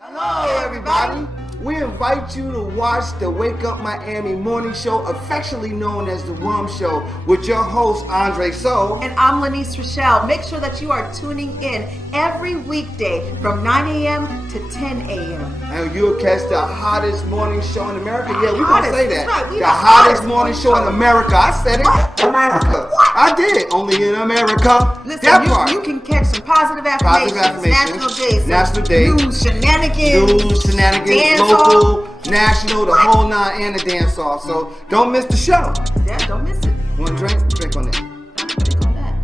Hello, everybody. We invite you to watch the Wake Up Miami morning show, affectionately known as the Rum Show, with your host, Andre So. And I'm Lanice Rochelle. Make sure that you are tuning in every weekday from 9 a.m. to 10 a.m. And you'll catch the hottest morning show in America. Yeah, we're going to say that. Right, the hottest morning show in America. I said it. What? America. I did. Only in America. Listen, you can catch some positive affirmations. National days. News, shenanigans. Dance Local, national, the whole nine, and the dance off. So don't miss the show. Yeah, don't miss it. Want to drink? Drink on it. Drink on that.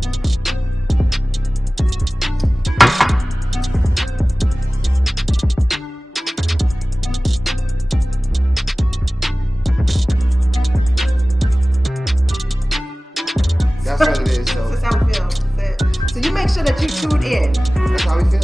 That's what it is, though. That's how we feel. So you make sure that you tune in. That's how we feel.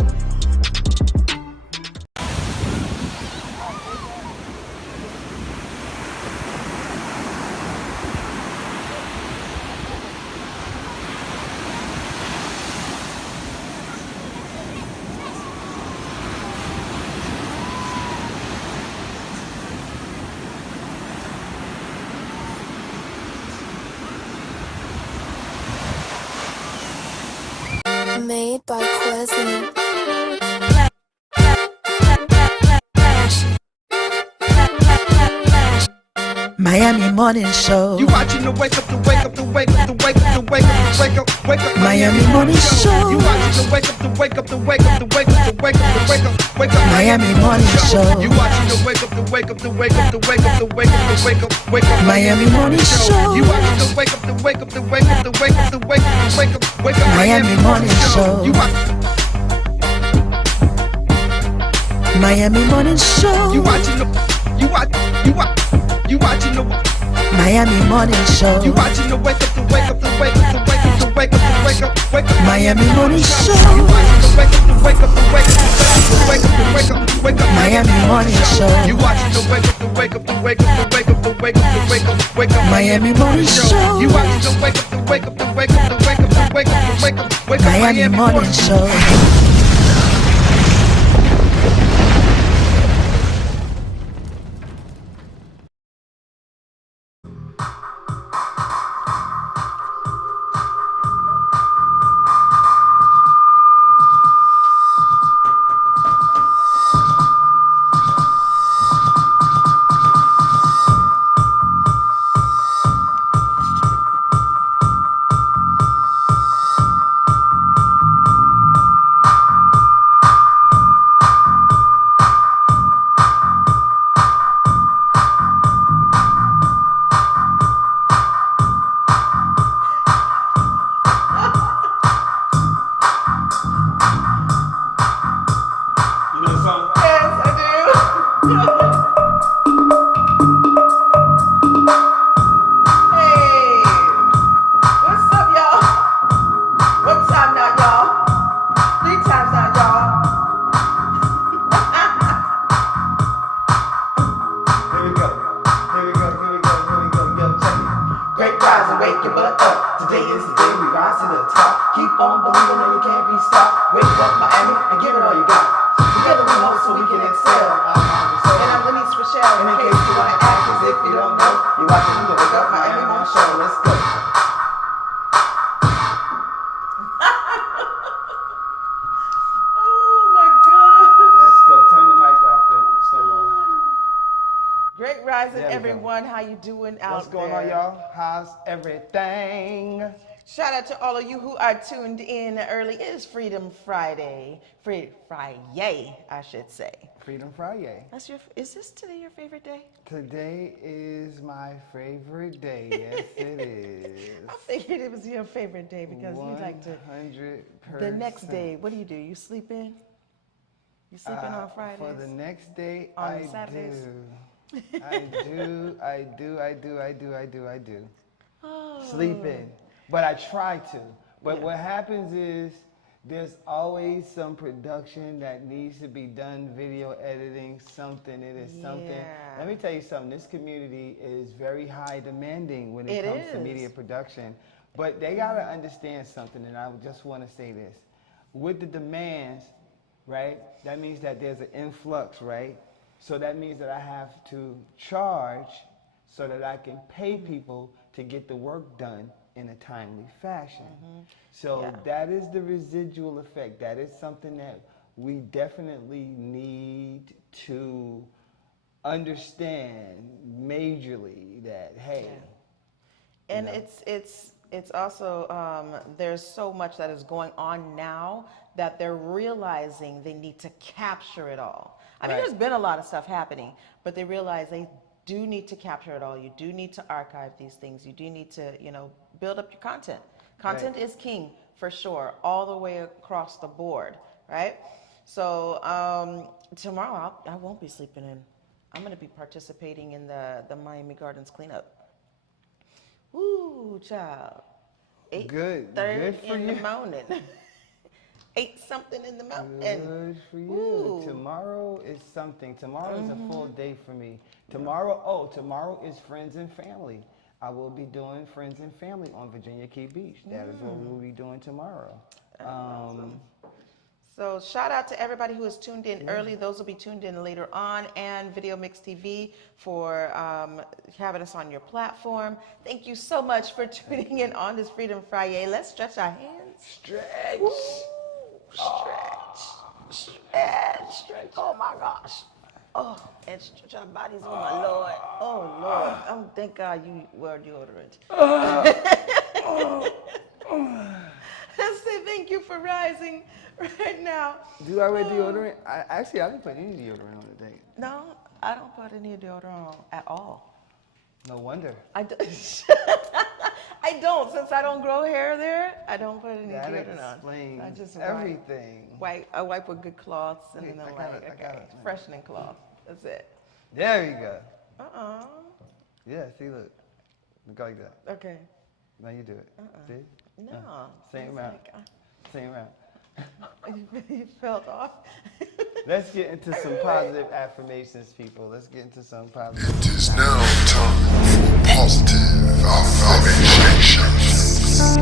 Made by Quezzy. Miami Morning Show. You watching the wake up, the wake up, the wake up, the wake up, the wake up, the wake up, wake up. Miami Morning Show. You watching the wake up, the wake up, the wake up, the wake up, the wake up, the wake up, wake up. Miami Morning Show. You watching the wake up, the wake up, the wake up, the wake up, the wake up, the wake up, wake up. Miami Morning Show. You watching the wake up, the wake up, the wake up, the wake up, the wake up, the wake up, wake up. Miami Morning Show. You Miami Morning Show. You watching the Miami Morning Show. You watching the wake up, the wake up, the wake up, the wake up, the wake up, the wake up, wake up. Miami Morning Show. You watching the wake up, the wake up, the wake up, the wake up, the wake up, the wake up. Miami Morning Show. You watching the wake up, the wake up, the wake up, the wake up, the wake up, the wake up, wake up. Miami Morning Show. You watching the wake up, the wake up, the wake up, the wake up, the wake up, the wake up, wake up. Miami Morning Show. Everyone, how you doing out What's going on, y'all? How's everything? Shout out to all of you who are tuned in early. It is Freedom Friday. Friday, I should say. Freedom Friday. Is this today your favorite day? Today is my favorite day. Yes, it is. I figured it was your favorite day because you like to. 100%. The next day, what do? You sleep in? You sleep in on Fridays? For the next day, on Saturdays? I do. Oh. Sleep in. But I try to. But what happens is there's always some production that needs to be done, video editing, something. It is something. Let me tell you something. This community is very high demanding when it comes to media production. But they got to understand something, and I just want to say this. With the demands, right? That means that there's an influx, right? So that means that I have to charge so that I can pay people to get the work done in a timely fashion. So that is the residual effect. That is something that we definitely need to understand majorly, that, hey. And it's also, there's so much that is going on now that they're realizing they need to capture it all. I mean, there's been a lot of stuff happening, but they realize they do need to capture it all. You do need to archive these things. You do need to, you know, build up your content. Content is king, for sure, all the way across the board, right? So tomorrow I won't be sleeping in. I'm going to be participating in the Miami Gardens cleanup. Woo, child. 8:30 in the morning. 8 something in the mountain. Good for you. Ooh. Tomorrow is something. Tomorrow is a full day for me. Tomorrow is Friends and Family. I will be doing Friends and Family on Virginia Key Beach. That is what we will be doing tomorrow. Awesome. So shout out to everybody who is tuned in early. Those will be tuned in later on, and Video Mix TV for having us on your platform. Thank you so much for tuning in on this Freedom Friday. Let's stretch our hands. Stretch. Woo. Stretch. Oh my gosh. Oh, and stretch our bodies. Oh my Lord. Oh Lord. Oh, thank God you wear deodorant. Let's say thank you for rising right now. Do I wear deodorant? I didn't put any deodorant on today. No, I don't put any deodorant on at all. No wonder. I don't. Since I don't grow hair there, I don't put any deodorant on. That explains I just everything. I wipe with good cloths and then I'm got like, it. freshening cloth. That's it. There you go. Yeah, see, look. Look like that. Okay. Now you do it. See? No. Same round. Same round. You felt off. Let's get into some positive affirmations, people. Let's get into some positive. It is now time for positive affirmations.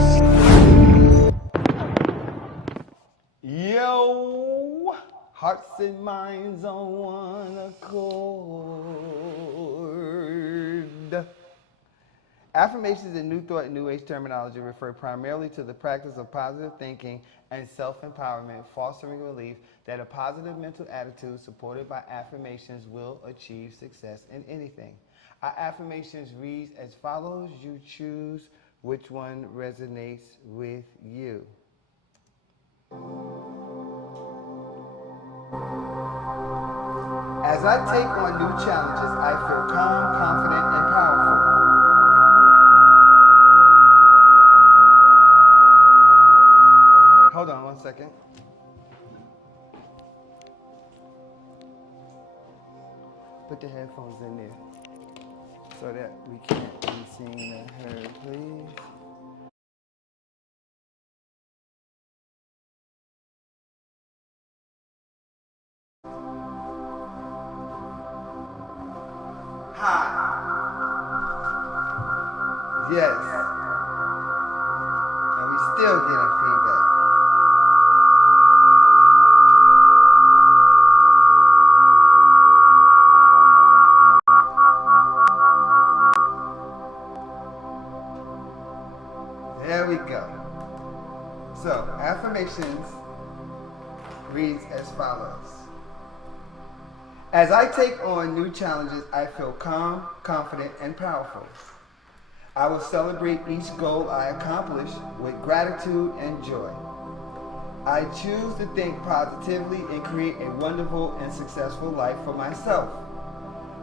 Yo, hearts and minds on one accord. Affirmations in New Thought and New Age terminology refer primarily to the practice of positive thinking and self-empowerment, fostering belief that a positive mental attitude supported by affirmations will achieve success in anything. Our affirmations read as follows. You choose which one resonates with you. As I take on new challenges, I feel calm, confident, and powerful. Hold on 1 second. Put the headphones in there so that we can't be seen and heard, please. Hi. Yes. And we still getting feedback. There we go. So, affirmations reads as follows. As I take on new challenges, I feel calm, confident, and powerful. I will celebrate each goal I accomplish with gratitude and joy. I choose to think positively and create a wonderful and successful life for myself.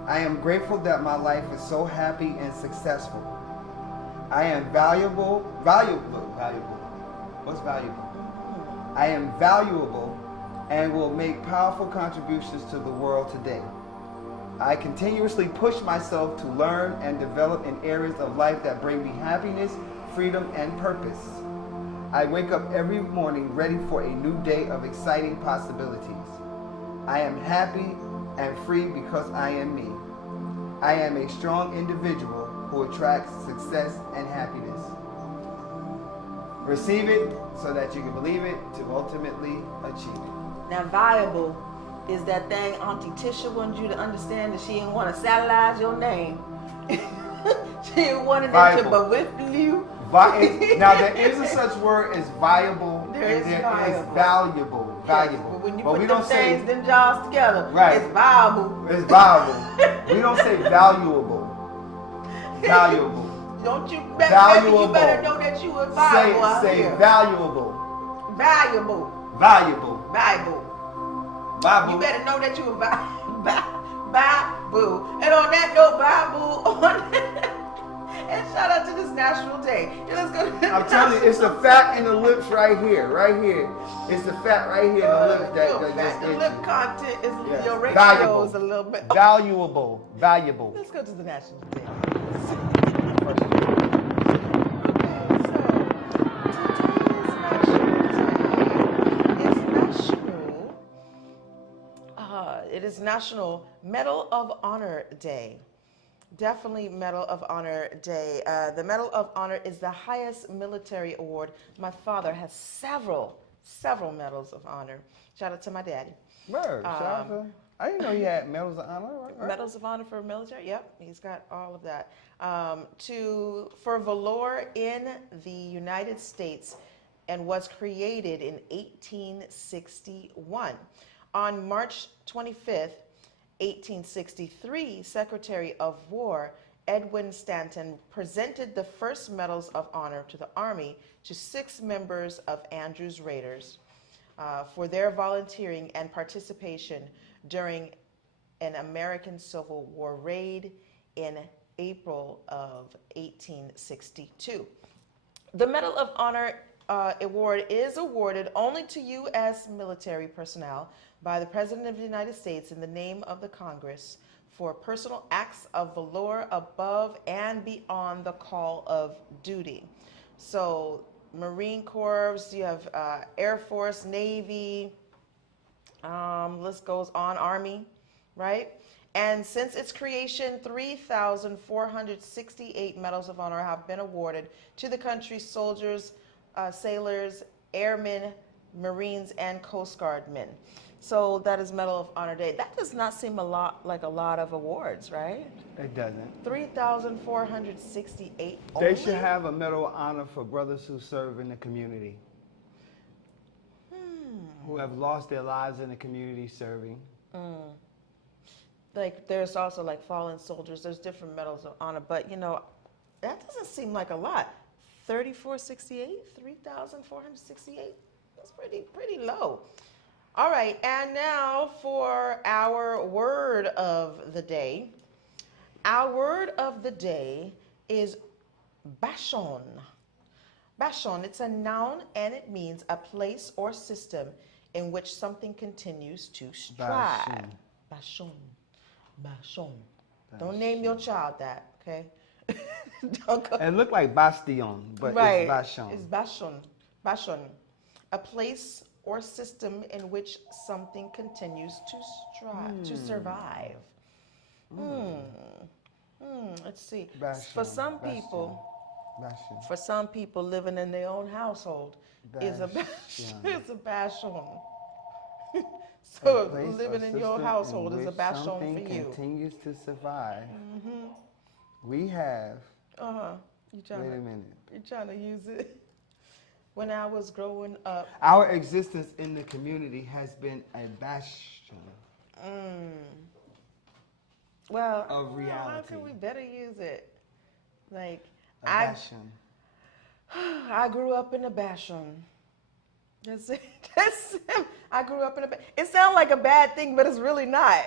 I am grateful that my life is so happy and successful. I am valuable. What's valuable? I am valuable and will make powerful contributions to the world today. I continuously push myself to learn and develop in areas of life that bring me happiness, freedom, and purpose. I wake up every morning ready for a new day of exciting possibilities. I am happy and free because I am me. I am a strong individual who attracts success and happiness. Receive it so that you can believe it to ultimately achieve it. Now, valuable is that thing Auntie Tisha wanted you to understand that she didn't want to satellite your name. She wanted it to belittle you. Now, there is a such word as viable, There and is there viable. is valuable. Valuable. But when you But put we them don't say things, them jaws together, Right. it's viable. it's valuable. We don't say valuable. Valuable. Don't you Valuable. you better know that you are valuable out Say here. valuable. Valuable. Valuable. Valuable. Valuable. You better know that you are valuable. And on that note, valuable. And shout out to this National Day. Let's go to I'm telling you, it's the fat in the lips right here. Right here. It's the fat right here in the lips that just the gets lip you. content is Yes. your ratio Valuable. is a little bit. Valuable. Valuable. Let's go to the National Day. First. It is National Medal of Honor Day. Definitely Medal of Honor Day. The Medal of Honor is the highest military award. My father has several Medals of Honor. Shout out to my daddy. Word. Shout out to- I didn't know he had medals of honor. Right? Medals of Honor for military. Yep, he's got all of that. For valor in the United States, and was created in 1861. On March 25th, 1863, Secretary of War Edwin Stanton presented the first Medals of Honor to the Army to 6 members of Andrews Raiders for their volunteering and participation during an American Civil War raid in April of 1862. The Medal of Honor award is awarded only to U.S. military personnel by the President of the United States in the name of the Congress for personal acts of valor above and beyond the call of duty. So Marine Corps, you have Air Force, Navy, list goes on, Army, right? And since its creation, 3,468 Medals of Honor have been awarded to the country's soldiers, sailors, airmen, Marines, and Coast Guard men. So that is Medal of Honor Day. That does not seem like a lot of awards, right? It doesn't. 3,468 They should have a Medal of Honor for brothers who serve in the community. Who have lost their lives in the community serving. Like there's also like fallen soldiers. There's different Medals of Honor, but you know, that doesn't seem like a lot. 3,468? That's pretty low. All right, and now for our word of the day. Our word of the day is bashon. Bashon, it's a noun and it means a place or system in which something continues to strive. Bashon. Bashon. Don't name your child that, okay? Don't go. It looked like Bastion, but Right. it's Bashon. It's bashon. Bashon. A place or system in which something continues to strive, to survive. Let's see. For some people, Bastion. for some people living in their own household is a Bastion. is a bashon. A So place or living in your system household in is a which bashon something for you. continues to survive. We have. You Wait a minute. trying to use it? When I was growing up. Our existence in the community has been a bastion. Well, Of how reality. can we better use it? Like A bastion. I grew up in a bashon. That's it. I grew up in a. It sounds like a bad thing, but it's really not.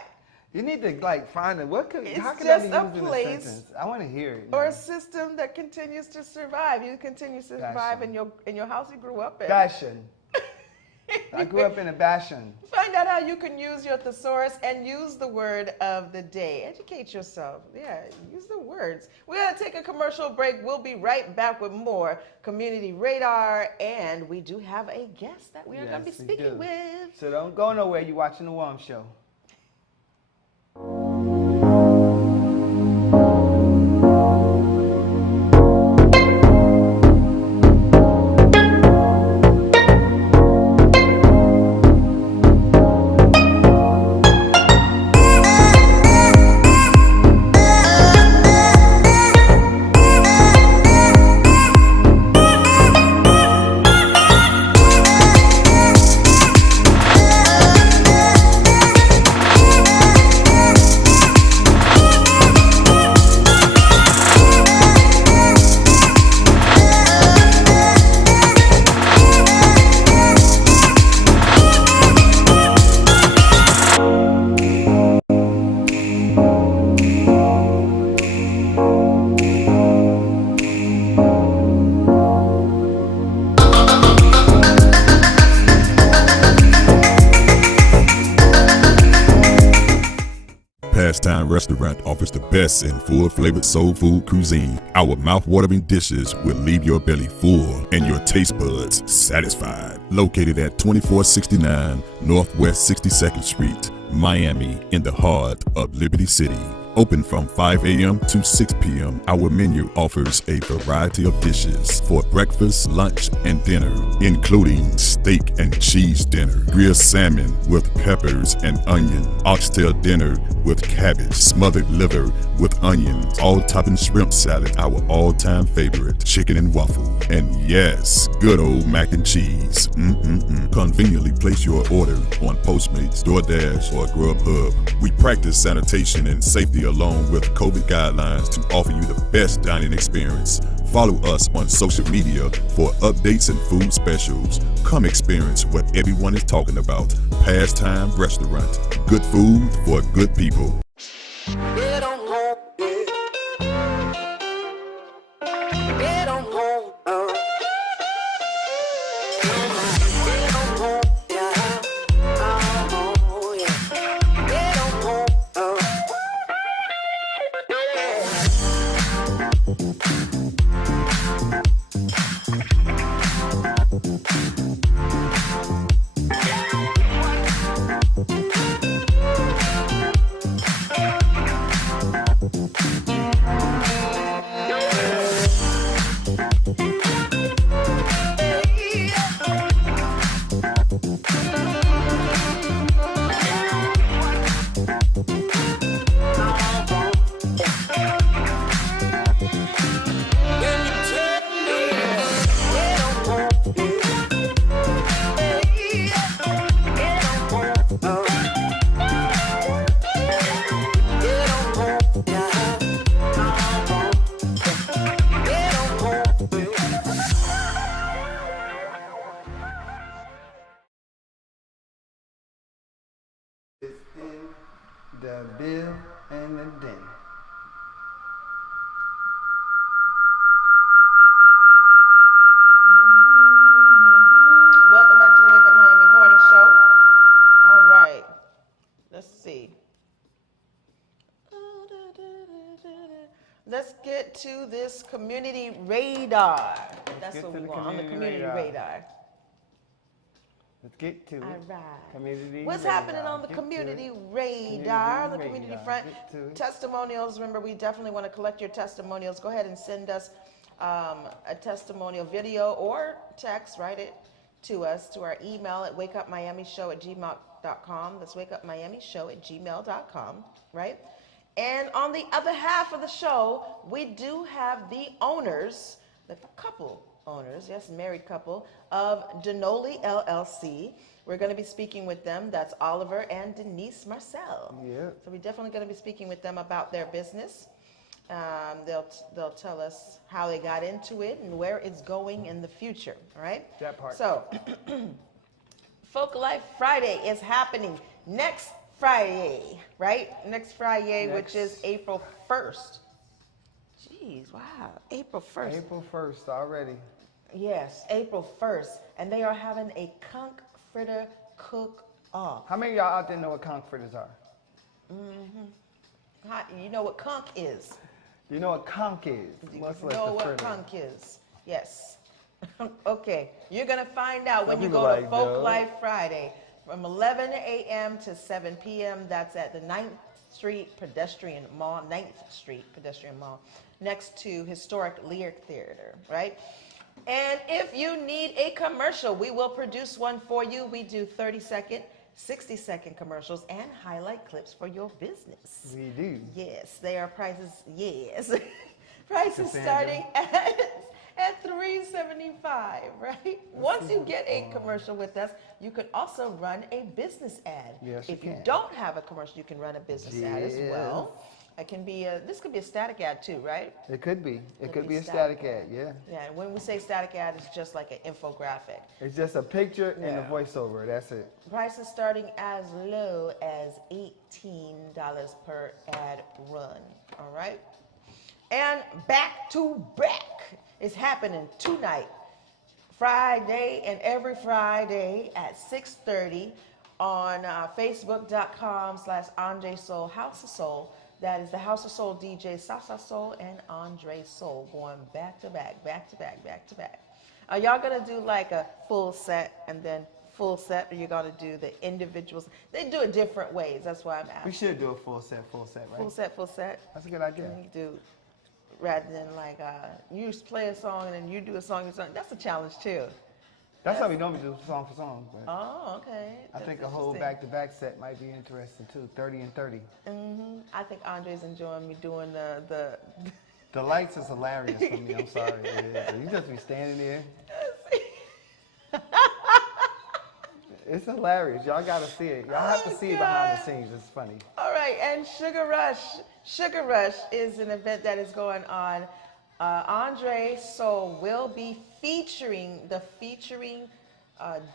You need to like find it. It's How can that just be a used in a place sentence? I want to hear it. Or now. a system that continues to survive. You continue to survive in your house you grew up in. Bastion. I grew up in a bastion. Find out how you can use your thesaurus and use the word of the day. Educate yourself. Yeah, use the words. We're going to take a commercial break. We'll be right back with more Community Radar. And we do have a guest that we are going to be Yes, we speaking do. with. So don't go nowhere. You're watching The Warm Show. offers the best in full-flavored soul food cuisine. Our mouth-watering dishes will leave your belly full and your taste buds satisfied. Located at 2469 Northwest 62nd Street, Miami, in the heart of Liberty City. Open from 5 a.m. to 6 p.m. Our menu offers a variety of dishes for breakfast, lunch, and dinner, including steak and cheese dinner, grilled salmon with peppers and onion, oxtail dinner with cabbage, smothered liver with onions, all-topping shrimp salad, our all-time favorite, chicken and waffle, and yes, good old mac and cheese. Conveniently place your order on Postmates, DoorDash, or Grubhub. We practice sanitation and safety along with COVID guidelines to offer you the best dining experience. Follow us on social media for updates and food specials. Come experience what everyone is talking about. Pastime Restaurant. Good food for good people. The bill and the den. Welcome back to the Wake Up Miami Morning Show. All right, let's see. Let's get to this community radar. That's what we want on the community radar. Let's get to it. All right. Community What's radar. happening on the Get community radar, on the Community community radar. front? Get to it. Testimonials. Remember, we definitely want to collect your testimonials. Go ahead and send us a testimonial video or text. Write it to us to our email at wakeupmiamishow@gmail.com. That's wakeupmiamishow@gmail.com, right? And on the other half of the show, we do have the owners, the couple owners, yes, married couple, of Denoli LLC. We're going to be speaking with them. That's Oliver and Denise Marcel. Yeah. So we're definitely going to be speaking with them about their business. They'll tell us how they got into it and where it's going in the future. All right. That part. So, Folk Life Friday is happening next Friday, right? Next Friday, which is April 1st. Jeez, wow, April 1st. April 1st already. Yes, April 1st. And they are having a conch fritter cook-off. How many of y'all out there know what conch fritters are? You know what conch is? You know what conch is? You Much less know the what fritter. conch is? Yes. Okay, you're going to find out when you people go to like, Folk no. Life Friday from 11 a.m. to 7 p.m. That's at the 9th Street Pedestrian Mall, next to historic Lyric Theater, right? And if you need a commercial, we will produce one for you. We do 30-second, 60-second commercials and highlight clips for your business. We do. Yes, they are prices, yes. Prices Cassandra. starting at $3.75, right? Once you get a commercial with us, you could also run a business ad. Yes, you if you can. don't have a commercial, you can run a business ad as well. It can be this could be a static ad too, right? It could be. It could be be a static ad, yeah. Yeah, and when we say static ad, it's just like an infographic. It's just a picture and a Yeah. voiceover. That's it. Prices starting as low as $18 per ad run, all right? And back to back is happening tonight, Friday, and every Friday at 6:30 on Facebook.com/Andre Soul House of Soul. That is the House of Soul DJ, Sasa Soul and Andre Soul, going back to back, back to back, back to back. Are y'all gonna do like a full set and then full set, or you're gonna do the individuals? They do it different ways. That's why I'm asking. We should do a full set, right? Full set, full set. That's a good idea. You do, rather than like you play a song and then you do a song. That's a challenge too. That's how we normally do song for song. But Oh, okay. I think a whole back-to-back set might be interesting too, 30 and 30. I think Andre's enjoying me doing the The lights is hilarious for me, I'm sorry. You just be standing there. It's hilarious. Y'all gotta see it. Y'all have to see it behind the scenes. It's funny. All right, and Sugar Rush. Sugar Rush is an event that is going on. Andre Soul will be featuring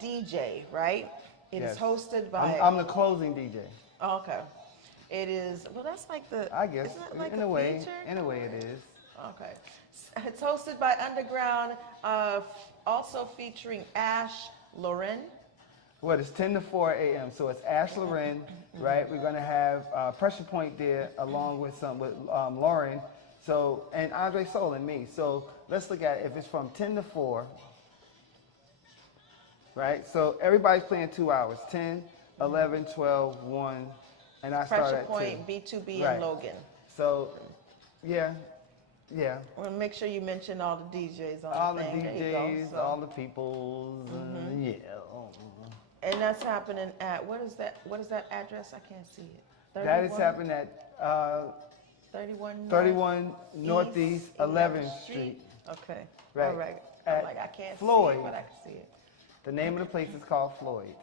DJ, right? It is hosted by. I'm the closing DJ. Oh, okay. It is. Well, that's like the. I guess Isn't that like in a a way. feature? In a way, it is. Okay. It's hosted by Underground, also featuring Ash Lauren. Well, it's 10 to 4 a.m. So it's Ash Lauren, right? We're gonna have Pressure Point there along with Lauren. So and Andre Soul and me. So let's look at it. If it's from 10 to 4, right? So everybody's playing 2 hours, 10, 11, 12, 1, and I start Pressure at Point, 2. B2B, Right. and Logan. So, yeah. Well, make sure you mention all the DJs on All the the thing. There you DJs, go. all the peoples, yeah. And that's happening at, what is that address? I can't see it. That is happening at 31 Northeast 11th Street. Okay. Right. All right. At I'm like, I can't Floyd. see it, but I can see it. The name of the place is called Floyd.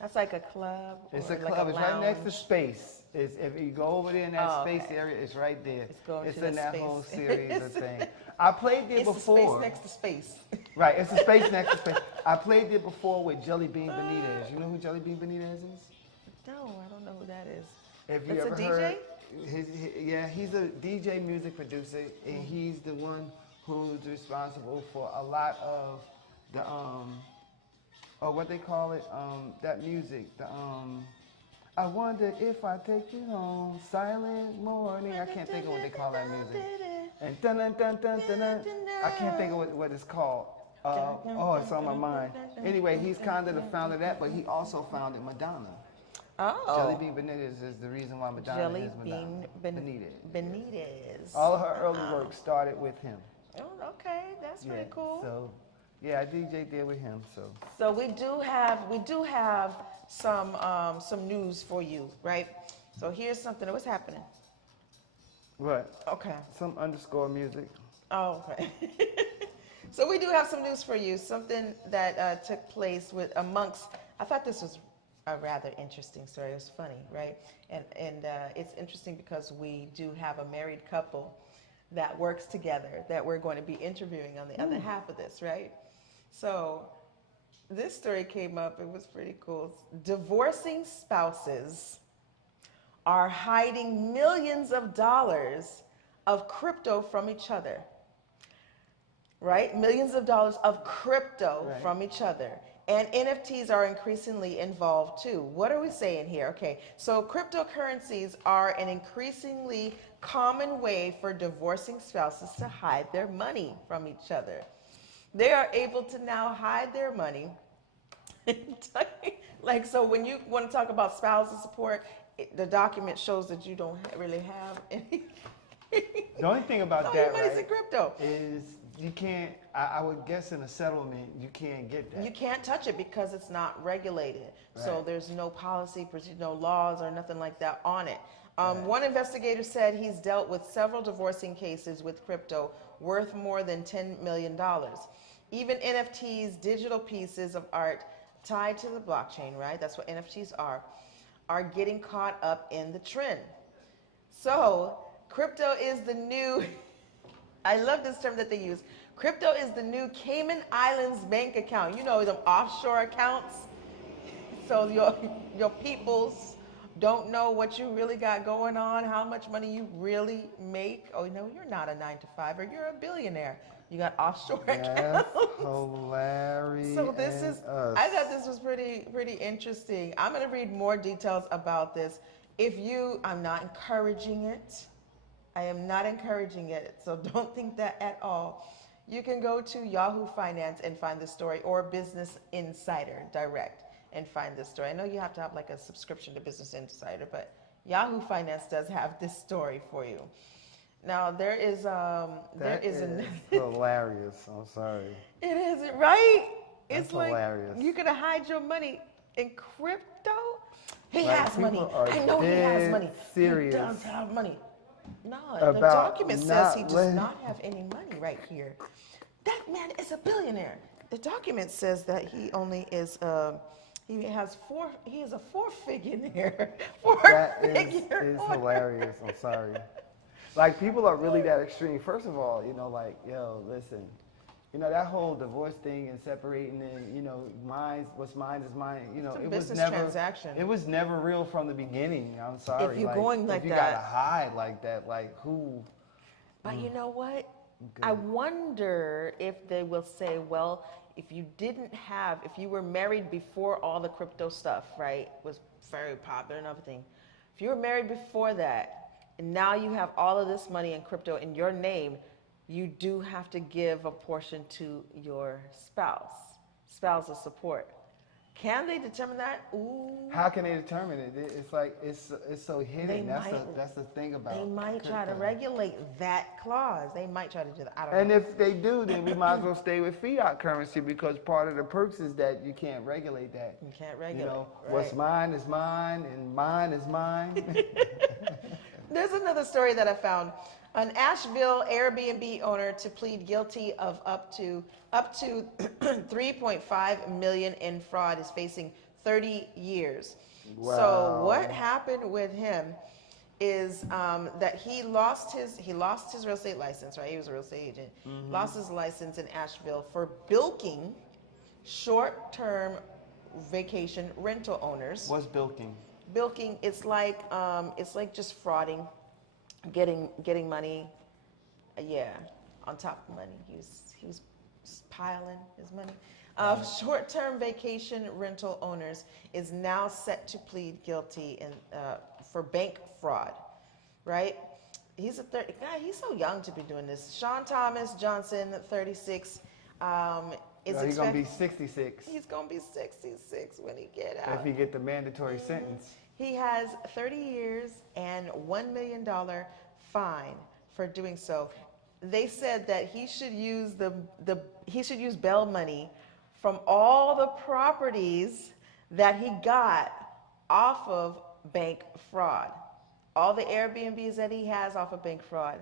That's like a club. It's or a like club. It's right next to lounge? Space. If you go over there in that Oh, space okay. area, it's right there. It's in the that space. whole series of things. I played there It's before. the space next to space. Right, it's the space next to space. I played there before with Jelly Bean Benitez. You know who Jelly Bean Benitez is? No, I don't know who that is. If you It's ever a DJ? heard, he's a DJ music producer, and he's the one who's responsible for a lot of the what they call it, that music, I wonder if I take you home, silent morning. I can't think of what they call that music. And dun dun dun dun dun dun. I can't think of what it's called. It's on my mind. Anyway, he's kind of the founder of that, but he also founded Madonna. Oh. Jelly Bean Benitez is the reason why Madonna Jelly is Madonna. Bean Benitez. All of her early work started with him. Oh, okay, that's pretty cool. So, yeah, I DJ there with him. So we do have some news for you, right? So here's something. What's happening? What? Okay. Some underscore music. Oh, okay. So we do have some news for you. Something that took place amongst. I thought this was a rather interesting story. It was funny, right? And it's interesting because we do have a married couple that works together that we're going to be interviewing on the other half of this, right? So this story came up. It was pretty cool. Divorcing spouses are hiding millions of dollars of crypto from each other, right? Millions of dollars of crypto from each other. And NFTs are increasingly involved too. What are we saying here? Okay, so cryptocurrencies are an increasingly common way for divorcing spouses to hide their money from each other. They are able to now hide their money. Like, so when you want to talk about spousal support, the document shows that you don't really have any. The only thing about all that, your money's in right, crypto. is you can't, I would guess in a settlement, you can't get that. You can't touch it because it's not regulated. So Right. there's no policy, no laws or nothing like that on it. One investigator said he's dealt with several divorcing cases with crypto worth more than $10 million. Even NFTs, digital pieces of art tied to the blockchain, right? That's what NFTs are getting caught up in the trend. So crypto is the new, I love this term that they use. Crypto is the new Cayman Islands bank account. You know, them offshore accounts. So your peoples don't know what you really got going on, how much money you really make. Oh, no, you're not a 9-to-5er, you're a billionaire. You got offshore accounts. Hilarious. So this is, I thought this was pretty interesting. I'm going to read more details about this I'm not encouraging it. I am not encouraging it, so don't think that at all. You can go to Yahoo Finance and find this story, or Business Insider Direct and find this story. I know you have to have like a subscription to Business Insider, but Yahoo Finance does have this story for you. Now there is hilarious. I'm sorry. It is, right? That's It's like hilarious. you're gonna hide your money in crypto. He Like, has money. people are I know he has dead money. serious He does have money. No, the about document says not he does letting- not have any money right here. That man is a billionaire. The document says that he only is he is a four-figure. That is hilarious. I'm sorry. Like, people are really that extreme. First of all, you know, like, yo, listen, you know, that whole divorce thing and separating and, you know, what's mine is mine, you know, It's a it was business never, transaction. it was never real from the beginning. I'm sorry. If you're going like if you that- gotta hide like that, like, who? But you know what? I wonder if they will say, well, if you were married before all the crypto stuff, right, was very popular and everything. If you were married before that, and now you have all of this money in crypto in your name, you do have to give a portion to your spousal support. Can they determine that? Ooh. How can they determine it? It's like, it's so hidden. That's the thing about They might try to crypto. regulate that clause. They might try to do that. I don't And know. if they do, then we might as well stay with fiat currency, because part of the perks is that you can't regulate that. You can't regulate. You know, right. what's mine is mine, and mine is mine. There's another story that I found. An Asheville Airbnb owner to plead guilty of up to 3.5 million in fraud is facing 30 years. Wow. So what happened with him is that he lost his real estate license, right? He was a real estate agent. Lost his license in Asheville for bilking short-term vacation rental owners. What's bilking? Bilking, it's like just frauding, getting money, on top of money. He was piling his money. Short-term vacation rental owners is now set to plead guilty for bank fraud, right? He's so young to be doing this. Sean Thomas Johnson, 36, He's gonna be 66 He's gonna be 66 when he get out. if he get the mandatory sentence. He has 30 years and $1 million fine for doing so. They said that he should use bail money from all the properties that he got off of bank fraud. All the Airbnbs that he has off of bank fraud.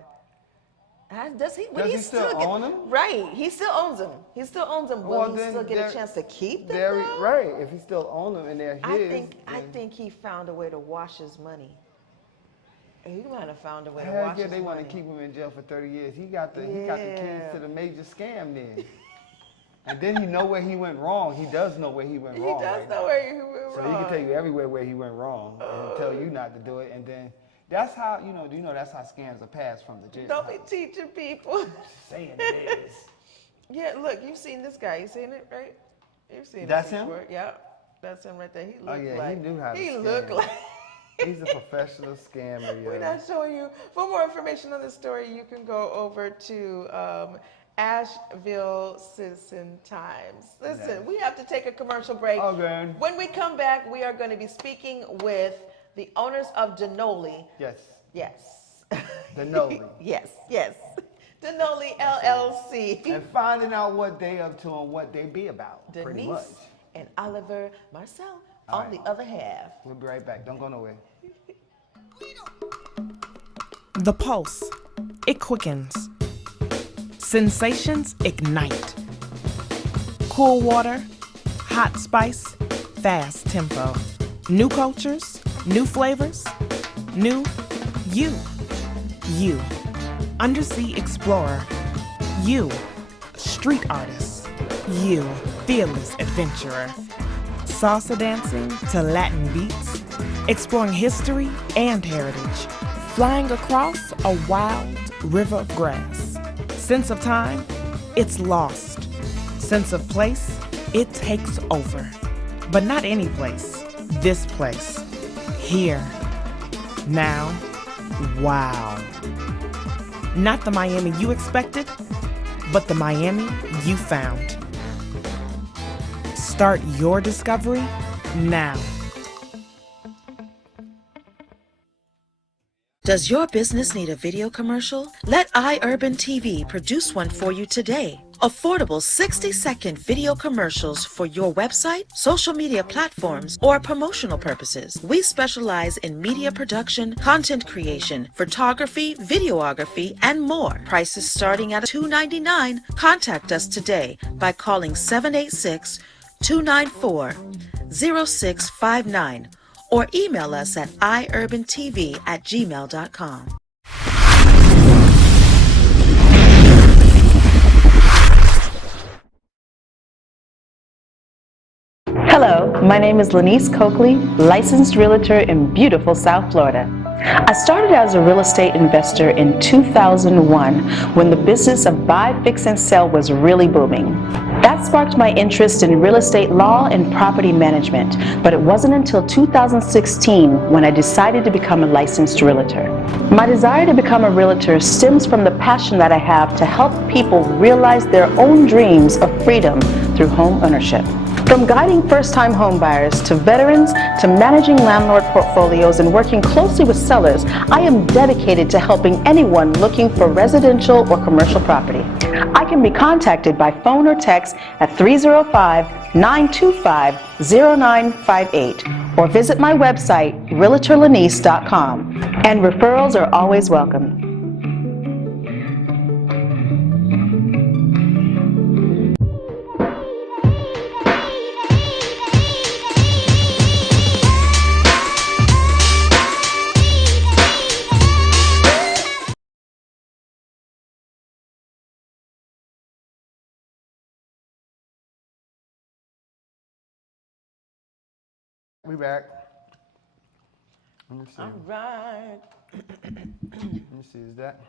Does he still own them? Right, he still owns them. He still owns them. Will Well, he then still get they're- a chance to keep them? They're though? right. If he still owns them and they're his, I then- think he found a way to wash his money. He might have found a way to Heck wash yeah, his they want money. to keep him in jail for 30 years. He got the keys to the major scam then. And then he know where he went wrong. He does know where he went He wrong. does right know now. where he went So wrong. he can tell you everywhere where he went wrong and tell you not to do it. And then that's how, do you know that's how scams are passed from the jail? Don't be teaching people. Saying it is. Yeah, look, you've seen this guy. You seen it, right? You've seen it. That's him? before. Yeah, that's him right there. He looked yeah, he like knew how to he scam. looked like. He's a professional scammer, yo. We're not showing you. For more information on this story, you can go over to Asheville Citizen Times. Listen, we have to take a commercial break. Okay. When we come back, we are going to be speaking with the owners of Denoli. Yes. Yes. Denoli. yes. Denoli LLC. And finding out what they up to and what they be about, pretty Denise much. and Oliver Marcel All on right. the other half. We'll be right back. Don't go nowhere. The pulse, it quickens. Sensations ignite. Cool water, hot spice, fast tempo. New cultures, new flavors, new you. You, undersea explorer. You, street artist. You, fearless adventurer. Salsa dancing to Latin beats, exploring history and heritage, flying across a wild river of grass. Sense of time, it's lost. Sense of place, it takes over. But not any place, this place. Here, Now, wow. Not the Miami you expected, but the Miami you found. Start your discovery now. Does your business need a video commercial? Let EYEURBANTV produce one for you today. Affordable 60-second video commercials for your website, social media platforms, or promotional purposes. We specialize in media production, content creation, photography, videography, and more. Prices starting at $2.99. Contact us today by calling 786-294-0659 or email us at eyeUrbanTV@gmail.com. Hello, my name is Lanice Coakley, licensed realtor in beautiful South Florida. I started as a real estate investor in 2001 when the business of buy, fix, and sell was really booming. That sparked my interest in real estate law and property management, but it wasn't until 2016 when I decided to become a licensed realtor. My desire to become a realtor stems from the passion that I have to help people realize their own dreams of freedom through home ownership. From guiding first-time home buyers to veterans to managing landlord portfolios and working closely with sellers, I am dedicated to helping anyone looking for residential or commercial property. I can be contacted by phone or text at 305-925-0958 or visit my website, realtorlanice.com, and referrals are always welcome. We back. Let me see. All right. Let me see, is that?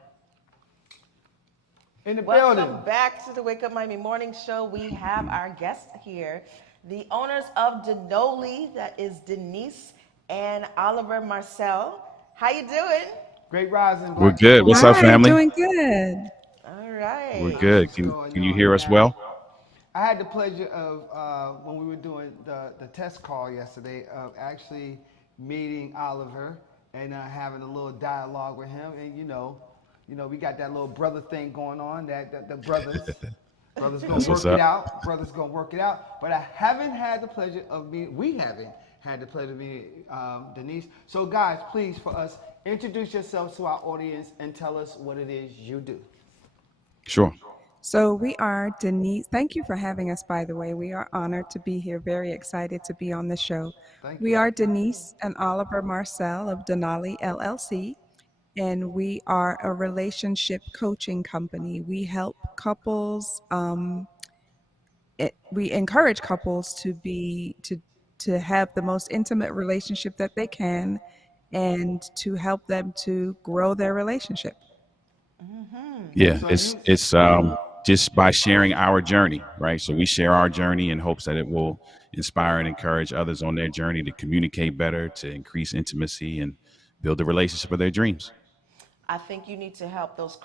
In the Welcome building. back to the Wake Up Miami Morning Show. We have our guest here, the owners of Denoli, that is Denise and Oliver Marcel. How you doing? Great rising. We're good. What's up, family? Doing good. All right. We're good. Can you hear us well? I had the pleasure of, when we were doing the test call yesterday, of actually meeting Oliver and having a little dialogue with him. And you know, we got that little brother thing going on. That the brothers gonna work it out. Brothers gonna work it out. But I haven't had the pleasure of meeting. We haven't had the pleasure of meeting Denise. So guys, please, for us, introduce yourselves to our audience and tell us what it is you do. Sure. So we are Denise. Thank you for having us, by the way. We are honored to be here, very excited to be on the show. We are Denise and Oliver Marcel of Denoli LLC, and we are a relationship coaching company. We help couples, we encourage couples to have the most intimate relationship that they can and to help them to grow their relationship. Yeah, it's just by sharing our journey, right? So we share our journey in hopes that it will inspire and encourage others on their journey to communicate better, to increase intimacy, and build a relationship of their dreams. I think you need to help that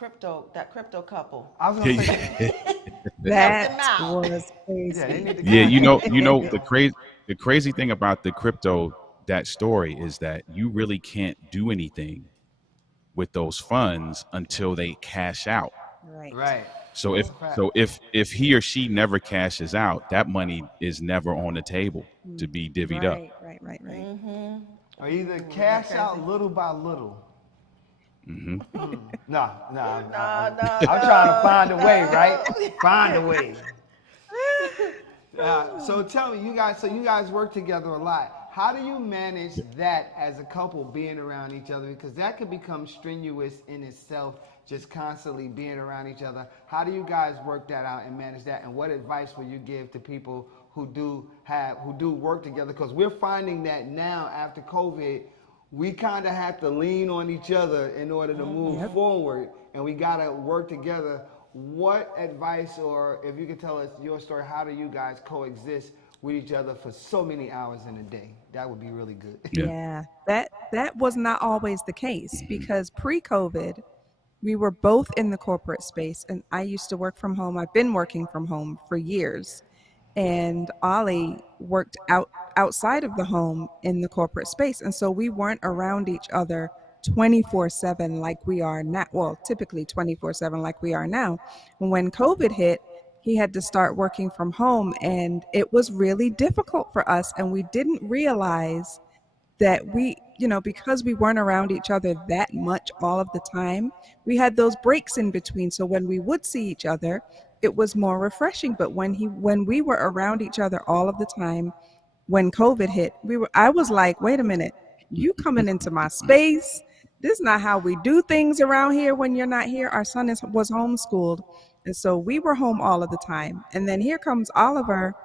crypto couple. I was gonna say That was crazy. Yeah, you know the crazy thing about the crypto, that story, is that you really can't do anything with those funds until they cash out. Right. So if he or she never cashes out, that money is never on the table to be divvied up. Right. Or either cash out little by little. Mm-hmm. No. I'm trying to find a way, right? Find a way. So tell me, you guys work together a lot. How do you manage that as a couple, being around each other? Because that could become strenuous in itself, just constantly being around each other. How do you guys work that out and manage that? And what advice will you give to people who do work together? Because we're finding that now after COVID, we kind of have to lean on each other in order to move forward, and we got to work together. What advice, or if you could tell us your story, how do you guys coexist with each other for so many hours in a day. That would be really good. Yeah, that was not always the case because pre-COVID, we were both in the corporate space, and I used to work from home. I've been working from home for years, and Ollie worked outside of the home in the corporate space, and so we weren't around each other 24/7 like we are now. Well, typically 24/7 like we are now. When COVID hit, he had to start working from home, and it was really difficult for us, and we didn't realize that we, because we weren't around each other that much all of the time, we had those breaks in between. So when we would see each other, it was more refreshing. But when we were around each other all of the time, when COVID hit, I was like, wait a minute, you coming into my space? This is not how we do things around here when you're not here. Our son was homeschooled, and so we were home all of the time. And then here comes Oliver.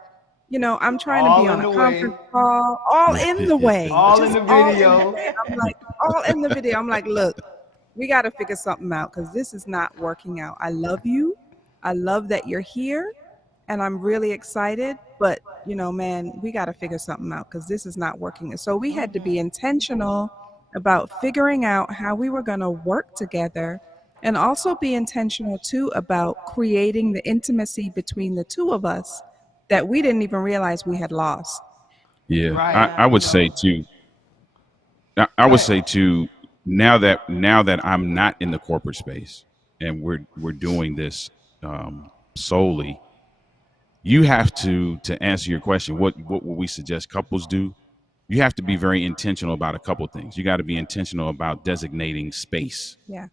I'm trying to be All on in a the conference way. call, all in the way. All in just the all in video. the way. I'm like, all in the video. I'm like, look, we got to figure something out because this is not working out. I love you. I love that you're here, and I'm really excited. But, man, we got to figure something out because this is not working. And so we had to be intentional about figuring out how we were going to work together, and also be intentional, too, about creating the intimacy between the two of us that we didn't even realize we had lost. Yeah, Right. I would say too. I would say too. Now that I'm not in the corporate space and we're doing this solely, you have to answer your question. What would we suggest couples do? You have to be very intentional about a couple things. You got to be intentional about designating space. Yeah.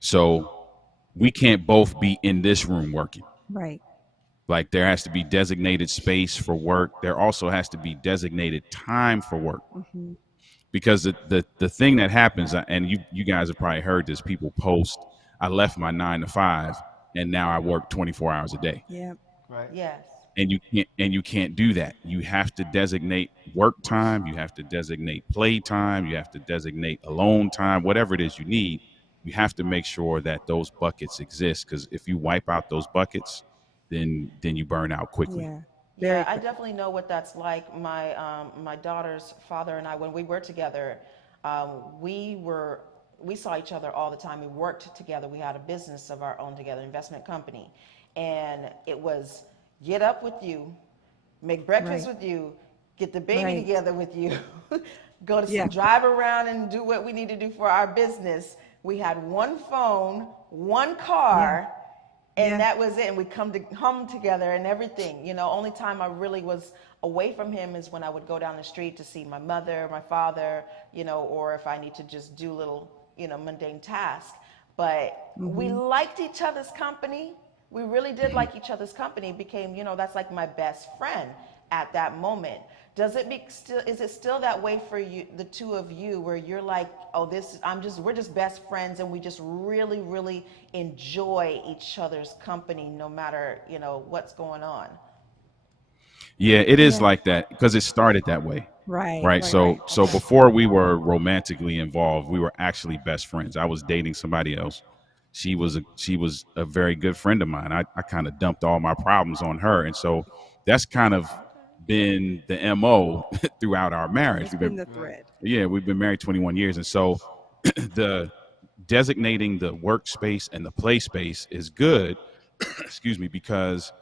So we can't both be in this room working. Right. Like there has to be designated space for work. There also has to be designated time for work. Mm-hmm. Because the thing that happens, and you guys have probably heard this, people post, I left my 9 to 5 and now I work 24 hours a day. Yeah. Right. Yes. And you can't do that. You have to designate work time, you have to designate play time, you have to designate alone time, whatever it is you need. You have to make sure that those buckets exist, because if you wipe out those buckets, then you burn out quickly. Yeah. Yeah, I definitely know what that's like. My daughter's father and I, when we were together, we saw each other all the time. We worked together. We had a business of our own together, investment company, and it was get up with you, make breakfast with you, get the baby together with you, go to drive around and do what we need to do for our business. We had one phone, one car. And that was it. And we come to home together and everything. Only time I really was away from him is when I would go down the street to see my mother, my father, or if I need to just do little, mundane tasks. But we liked each other's company. We really did like each other's company. It became, that's like my best friend at that moment. Is it still that way for you, the two of you, where you're like, oh, we're just best friends, and we just really, really enjoy each other's company no matter, what's going on? Yeah, it is like that because it started that way. Right. So before we were romantically involved, we were actually best friends. I was dating somebody else. She was a very good friend of mine. I kind of dumped all my problems on her, and so that's kind of been the MO throughout our marriage. It's been the thread. Yeah, we've been married 21 years, and so the designating the workspace and the play space is good. Excuse me, because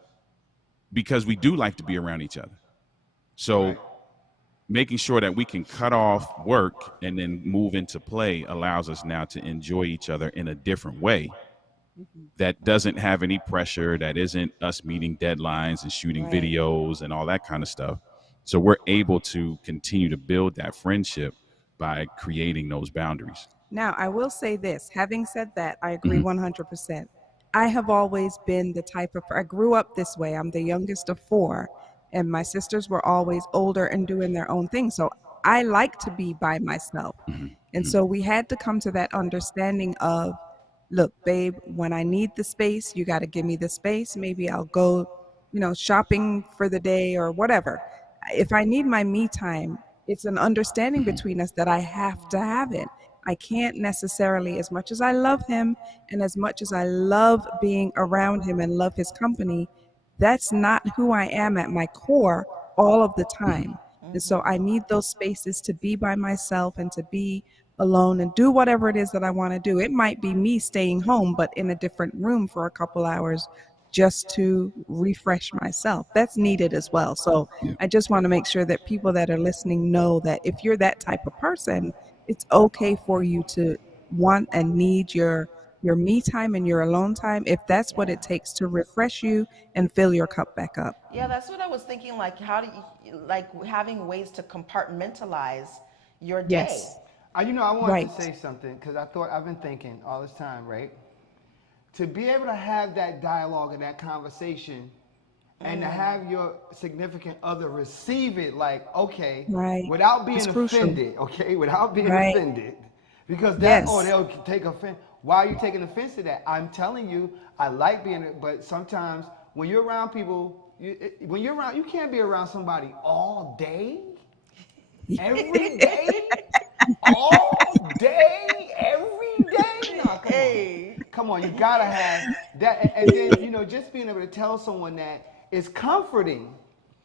we do like to be around each other. So making sure that we can cut off work and then move into play allows us now to enjoy each other in a different way that doesn't have any pressure, that isn't us meeting deadlines and shooting videos and all that kind of stuff. So we're able to continue to build that friendship by creating those boundaries. Now, I will say this. Having said that, I agree 100%. I have always been the type of, I grew up this way. I'm the youngest of 4, and my sisters were always older and doing their own thing. So I like to be by myself. And so we had to come to that understanding of, look, babe, when I need the space, you got to give me the space. Maybe I'll go, shopping for the day or whatever. If I need my me time, it's an understanding between us that I have to have it. I can't necessarily, as much as I love him and as much as I love being around him and love his company, That's not who I am at my core all of the time. And so I need those spaces to be by myself and to be alone and do whatever it is that I want to do. It might be me staying home, but in a different room for a couple hours just to refresh myself. That's needed as well. So I just want to make sure that people that are listening know that if you're that type of person, it's okay for you to want and need your me time and your alone time if that's what it takes to refresh you and fill your cup back up. Yeah, that's what I was thinking. Like, how do you, like, having ways to compartmentalize your day? Yes. I wanted Right. to say something because I've been thinking all this time, right? To be able to have that dialogue and that conversation and to have your significant other receive it like, okay, Right. without being It's crucial. offended, okay, without being Right. offended. Because that, Yes. they'll take offense. Why are you taking offense to that? I'm telling you, I like being it, but sometimes when you're around people, you can't be around somebody all day, every day, all day, every day. No, come on, you gotta have that, and then just being able to tell someone that is comforting,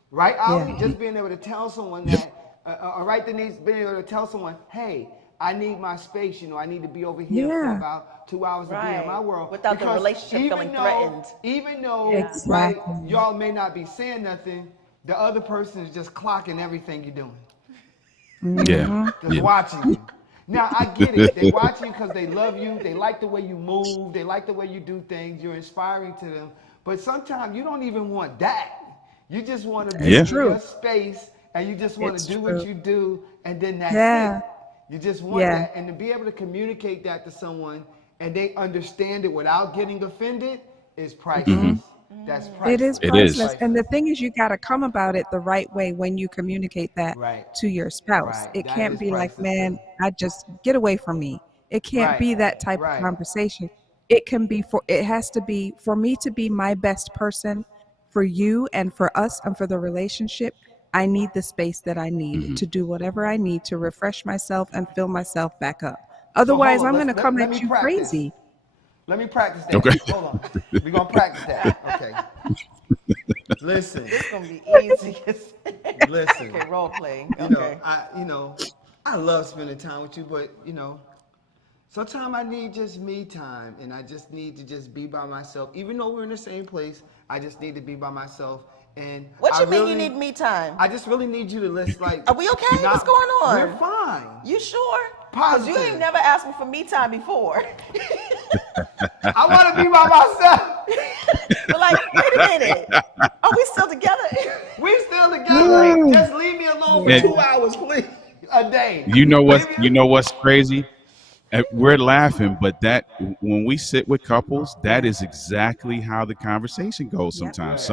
right? Just being able to tell someone that, right, Denise, being able to tell someone, hey, I need my space. I need to be over here for about 2 hours to be in my world. Without the relationship feeling threatened. Even though, Exactly. right, y'all may not be saying nothing, the other person is just clocking everything you're doing. Yeah. Just watching you. Now, I get it. They watch you because they love you. They like the way you move. They like the way you do things. You're inspiring to them. But sometimes you don't even want that. You just want to be in your space, and you just want to do what you do, and then that's it. You just want that. And to be able to communicate that to someone, and they understand it without getting offended, is priceless. That's priceless. It is priceless. And the thing is, you got to come about it the right way when you communicate that to your spouse. Right. It That can't is be like, priceless. man, I just get away from me. It can't be that type of conversation. It has to be for me to be my best person for you and for us and for the relationship. I need the space that I need to do whatever I need to refresh myself and fill myself back up. Otherwise, I'm going to come at you crazy. Let me practice that. Okay. Hold on. We're going to practice that. Okay. Listen. This is gonna be easy. Listen. Okay, role playing. Okay. I love spending time with you, but sometimes I need just me time, and I just need to just be by myself. Even though we're in the same place, I just need to be by myself. And What you mean you need me time? I just really need you to list like. Are we okay? What's going on? We're fine. You sure? Positive. Because you ain't never asked me for me time before. I want to be by myself. But like, wait a minute. Are we still together? We still together. Just leave me alone for 2 hours, please, a day. You know what's crazy? We're laughing, but that when we sit with couples, that is exactly how the conversation goes sometimes.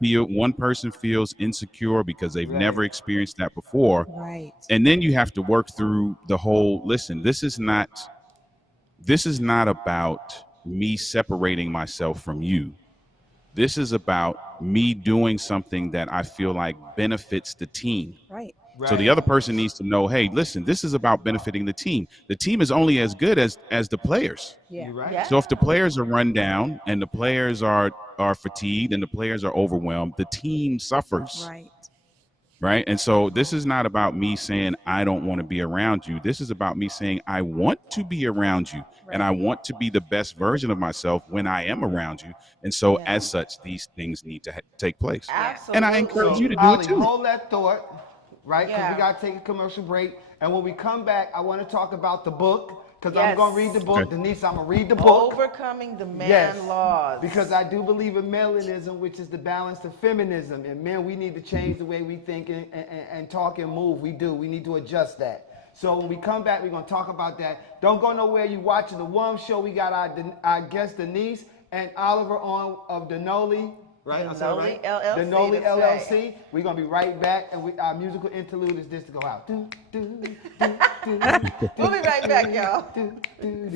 One person feels insecure because they've never experienced that before. Right. And then you have to work through the whole, listen, this is not about me separating myself from you. This is about me doing something that I feel like benefits the team. Right. So the other person needs to know, hey, listen, this is about benefiting the team. The team is only as good as the players. Yeah. Right. Yeah. So if the players are run down and the players are fatigued and the players are overwhelmed, the team suffers. Right. Right. And so this is not about me saying I don't want to be around you. This is about me saying I want to be around you and I want to be the best version of myself when I am around you. And so as such, these things need to take place. Absolutely. And I encourage you to do Ollie, it too. hold that thought, right? Because Yeah. we got to take a commercial break. And when we come back, I want to talk about the book. Because I'm going to read the book. Okay. Denise, I'm going to read the book. Overcoming the man laws. Because I do believe in melanism, which is the balance to feminism. And men, we need to change the way we think and talk and move. We do. We need to adjust that. So when we come back, we're going to talk about that. Don't go nowhere. You're watching the WUM Show. We got our guest Denise and Oliver on of Denoli. Right? Denoli LLC. Denoli that's LLC. right. We're going to be right back. And our musical interlude is this to go out. We'll be right back, y'all.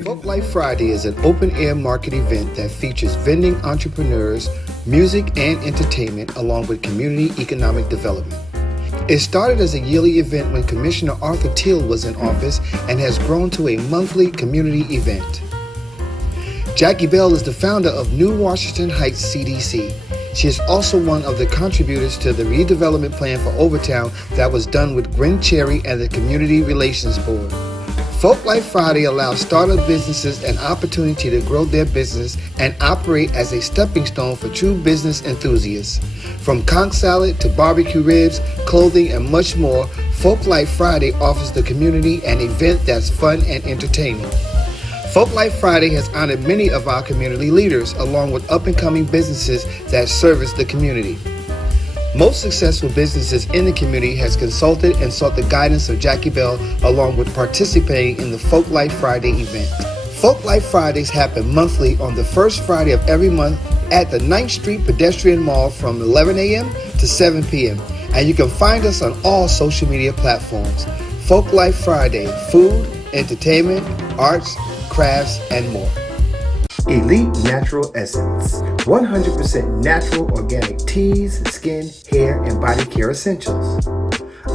Folk Life Friday is an open-air market event that features vending entrepreneurs, music, and entertainment, along with community economic development. It started as a yearly event when Commissioner Arthur Teal was in office and has grown to a monthly community event. Jackie Bell is the founder of New Washington Heights CDC. She is also one of the contributors to the redevelopment plan for Overtown that was done with Gwen Cherry and the Community Relations Board. Folk Life Friday allows startup businesses an opportunity to grow their business and operate as a stepping stone for true business enthusiasts. From conch salad to barbecue ribs, clothing, and much more, Folk Life Friday offers the community an event that's fun and entertaining. Folk Life Friday has honored many of our community leaders, along with up-and-coming businesses that service the community. Most successful businesses in the community has consulted and sought the guidance of Jackie Bell, along with participating in the Folk Life Friday event. Folk Life Fridays happen monthly on the first Friday of every month at the 9th Street Pedestrian Mall from 11 a.m. to 7 p.m. And you can find us on all social media platforms. Folk Life Friday, food, entertainment, arts, crafts, and more. Elite Natural Essence, 100% natural organic teas, skin, hair, and body care essentials.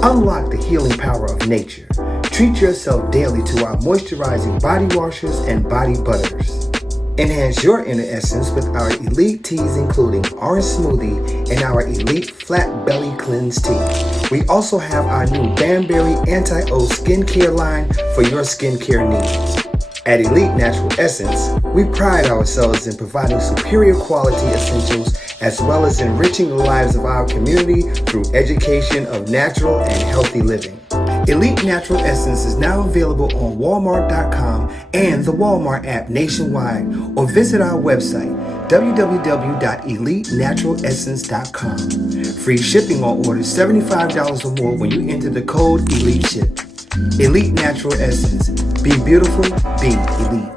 Unlock the healing power of nature. Treat yourself daily to our moisturizing body washers and body butters. Enhance your inner essence with our elite teas including orange smoothie and our elite flat belly cleanse tea. We also have our new Banberry Anti-O skincare line for your skincare needs. At Elite Natural Essence, we pride ourselves in providing superior quality essentials as well as enriching the lives of our community through education of natural and healthy living. Elite Natural Essence is now available on Walmart.com and the Walmart app nationwide, or visit our website www.elitenaturalessence.com. Free shipping on orders $75 or more when you enter the code ELITESHIP. Elite Natural Essence. Be beautiful, be elite.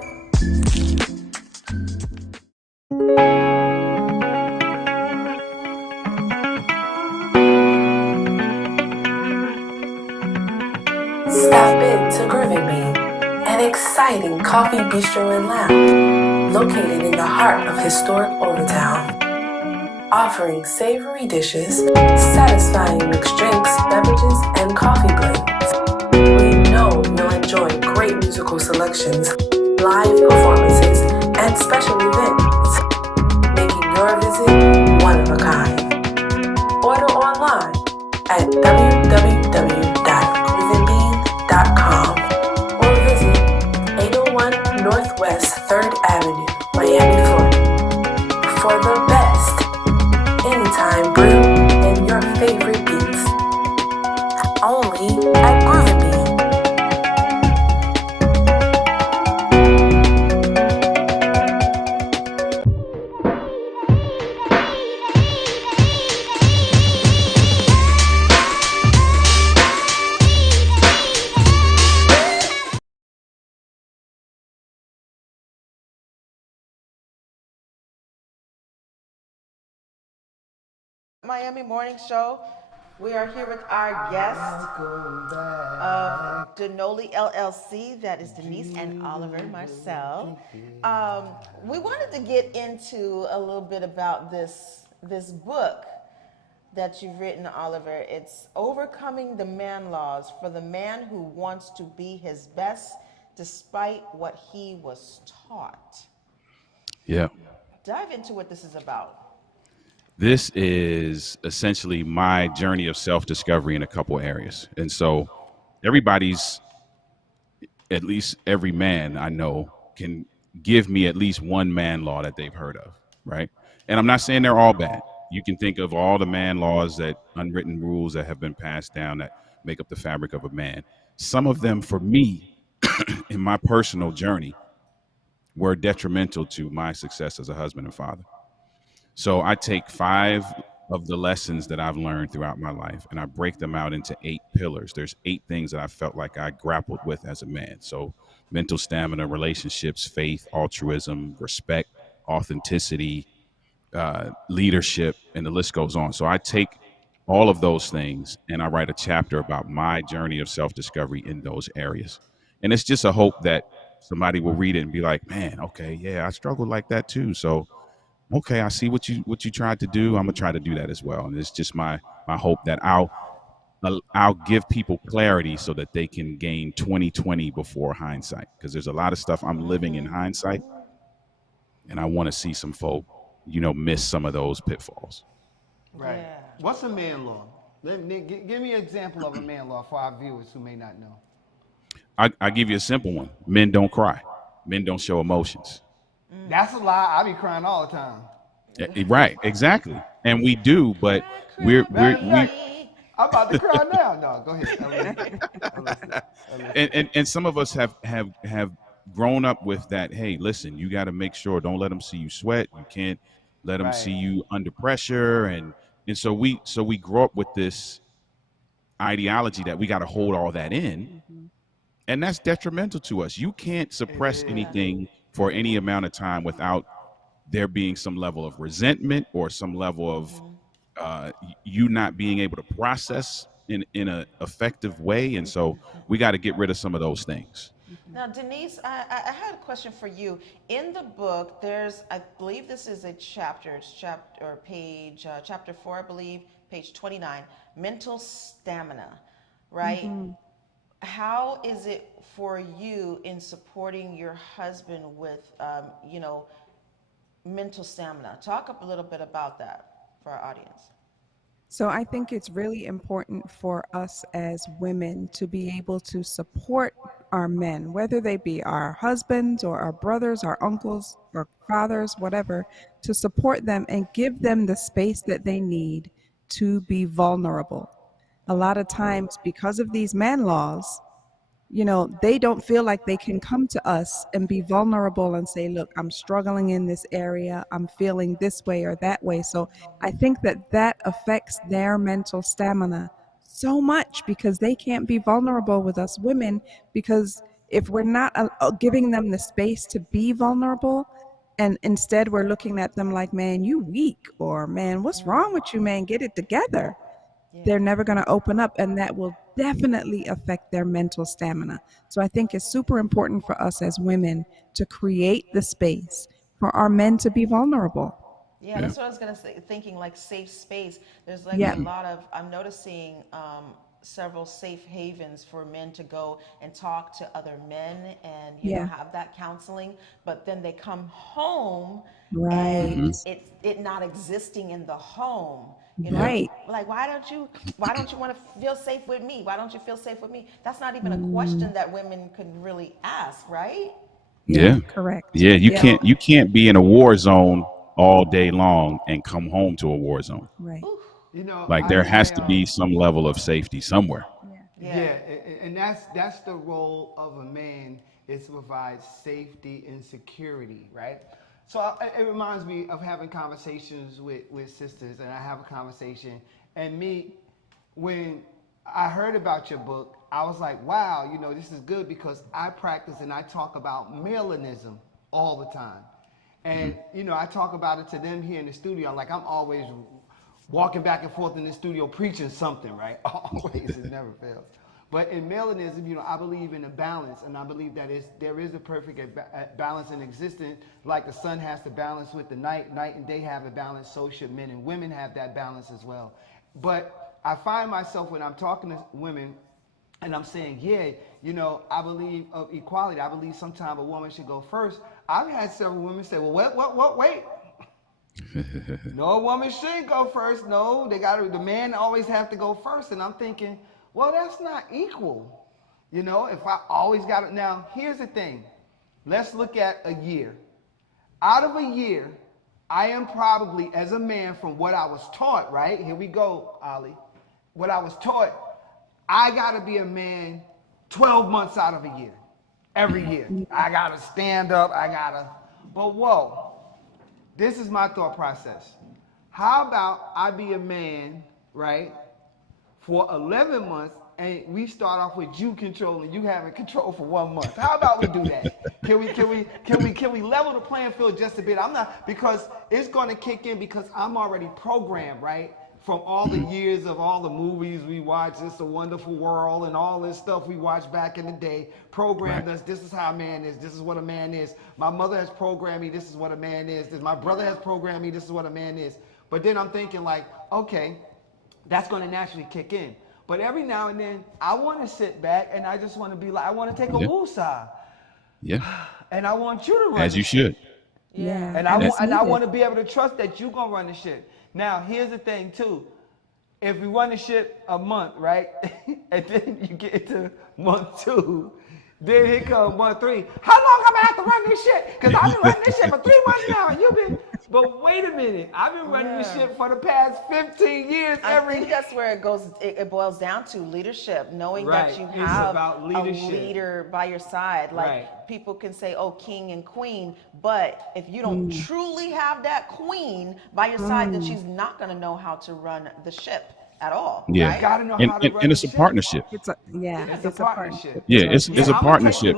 Stop in to Grooving Bean, an exciting coffee bistro and lounge located in the heart of historic Overtown. Offering savory dishes, satisfying mixed drinks, beverages, and coffee blends. We know you'll enjoy great musical selections, live performances, and special events, making your visit one of a kind. Order online at www.groovinbean.com or visit 801 Northwest 3rd Avenue, Miami, Florida, for the best anytime brew and your favorite beats. Only at Groovin' Bean. Miami Morning Show. We are here with our guest of Denoli LLC. That is Denise and Oliver Marcel. We wanted to get into a little bit about this book that you've written, Oliver. It's Overcoming the Man Laws for the Man Who Wants to Be His Best Despite What He Was Taught. Yeah. Dive into what this is about. This is essentially my journey of self-discovery in a couple areas. And so everybody's, at least every man I know, can give me at least one man law that they've heard of, right? And I'm not saying they're all bad. You can think of all the man laws, that unwritten rules that have been passed down that make up the fabric of a man. Some of them, for me, in my personal journey, were detrimental to my success as a husband and father. So I take 5 of the lessons that I've learned throughout my life and I break them out into 8 pillars. There's 8 things that I felt like I grappled with as a man. So mental stamina, relationships, faith, altruism, respect, authenticity, leadership, and the list goes on. So I take all of those things and I write a chapter about my journey of self-discovery in those areas. And it's just a hope that somebody will read it and be like, man, okay, yeah, I struggled like that too. So okay, I see what you tried to do. I'm gonna try to do that as well. And it's just my hope that I'll give people clarity so that they can gain 20/20 before hindsight. Because there's a lot of stuff I'm living in hindsight, and I want to see some folk miss some of those pitfalls. Right. Yeah. What's a man law? Give me an example of a man law for our viewers who may not know. I give you a simple one. Men don't cry. Men don't show emotions. That's a lie. I be crying all the time. Right, exactly. And we do, but we I'm about to cry now. No, go ahead. I listen. and some of us have grown up with that. Hey, listen, you got to make sure, don't let them see you sweat. You can't let them see you under pressure, and so we grow up with this ideology that we got to hold all that in, and that's detrimental to us. You can't suppress anything for any amount of time without there being some level of resentment or some level of you not being able to process in a effective way. And so we got to get rid of some of those things. Now, Denise, I had a question for you. In the book, there's, I believe this is a chapter, it's chapter 4, I believe, page 29, mental stamina, right? How is it for you in supporting your husband with, mental stamina? Talk a little bit about that for our audience. So I think it's really important for us as women to be able to support our men, whether they be our husbands or our brothers, our uncles or fathers, whatever, to support them and give them the space that they need to be vulnerable. A lot of times, because of these man laws, they don't feel like they can come to us and be vulnerable and say, look, I'm struggling in this area, I'm feeling this way or that way. So I think that affects their mental stamina so much, because they can't be vulnerable with us women, because if we're not giving them the space to be vulnerable, and instead we're looking at them like, man, you weak, or man, what's wrong with you, man, get it together. They're never going to open up, and that will definitely affect their mental stamina. So I think it's super important for us as women to create the space for our men to be vulnerable. Yeah, that's what I was going to say, thinking like safe space. There's like a lot of, I'm noticing several safe havens for men to go and talk to other men and have that counseling, but then they come home and it not existing in the home. Like, why don't you want to feel safe with me? Why don't you feel safe with me? That's not even a question that women could really ask, right? Yeah, correct. Yeah, you can't be in a war zone all day long and come home to a war zone. Right. Like there has to be some level of safety somewhere. Yeah, and that's the role of a man, is to provide safety and security, right? So it reminds me of having conversations with sisters, and I have a conversation, and when I heard about your book, I was like, wow, this is good, because I practice and I talk about melanism all the time. And, I talk about it to them here in the studio. Like, I'm always walking back and forth in the studio preaching something, right? Always, it never fails. But in melanism, I believe in a balance, and I believe that there is a perfect balance in existence. Like the sun has to balance with the night and day have a balance, so should men and women have that balance as well. But I find myself when I'm talking to women, and I'm saying, I believe of equality. I believe sometimes a woman should go first. I've had several women say, well, wait. No, a woman shouldn't go first. No, the man always have to go first. And I'm thinking, well, that's not equal. If I always got it. Now, here's the thing. Let's look at a year. Out of a year, I am probably, as a man, from what I was taught, right? Here we go, Ali. What I was taught, I got to be a man 12 months out of a year. Every year. I got to stand up. But whoa, this is my thought process. How about I be a man, right, for 11 months, and we start off with you controlling, you having control for 1 month. How about we do that? Can we level the playing field just a bit? Because it's going to kick in, because I'm already programmed, right? From all the years of all the movies we watched, It's a Wonderful World, and all this stuff we watched back in the day, programmed us, this is how a man is, this is what a man is. My mother has programmed me, this is what a man is. My brother has programmed me, this is what a man is. But then I'm thinking like, okay, that's going to naturally kick in. But every now and then, I want to sit back and I just want to be like, I want to take a woosah. Yeah. And I want you to run. As you should. Yeah. And I needed. want to be able to trust that you're going to run the ship. Now, here's the thing, too. If we run the ship a month, right? And then you get into month 2, then here comes month 3. How long am I have to run this shit? Because I've been running this shit for 3 months now, and you've been. But wait a minute, I've been running this shit for the past 15 years. I think that's where it goes. It boils down to leadership, knowing that you have a leader by your side. Like people can say, "Oh, king and queen," but if you don't truly have that queen by your side, then she's not going to know how to run the ship at all. Yeah, right? Gotta know how to run and it's a partnership. It's a partnership. Yeah, it's a partnership.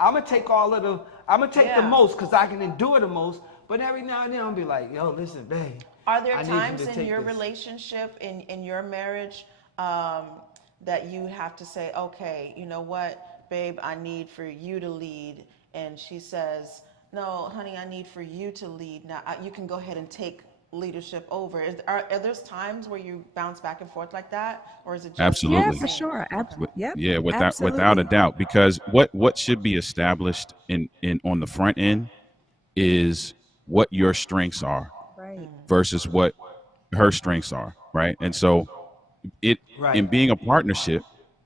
I'm gonna take the most because I can endure the most. But every now and then I'll be like, yo, listen, babe. Are there times in your relationship, in your marriage, that you have to say, okay, you know what, babe, I need for you to lead, and she says, no, honey, I need for you to lead. Now you can go ahead and take leadership over. Are there times where you bounce back and forth like that, or is it just absolutely? Yeah, for sure. Yeah, without a doubt. Because what should be established in on the front end is what your strengths are versus what her strengths are, right? And so in being a partnership,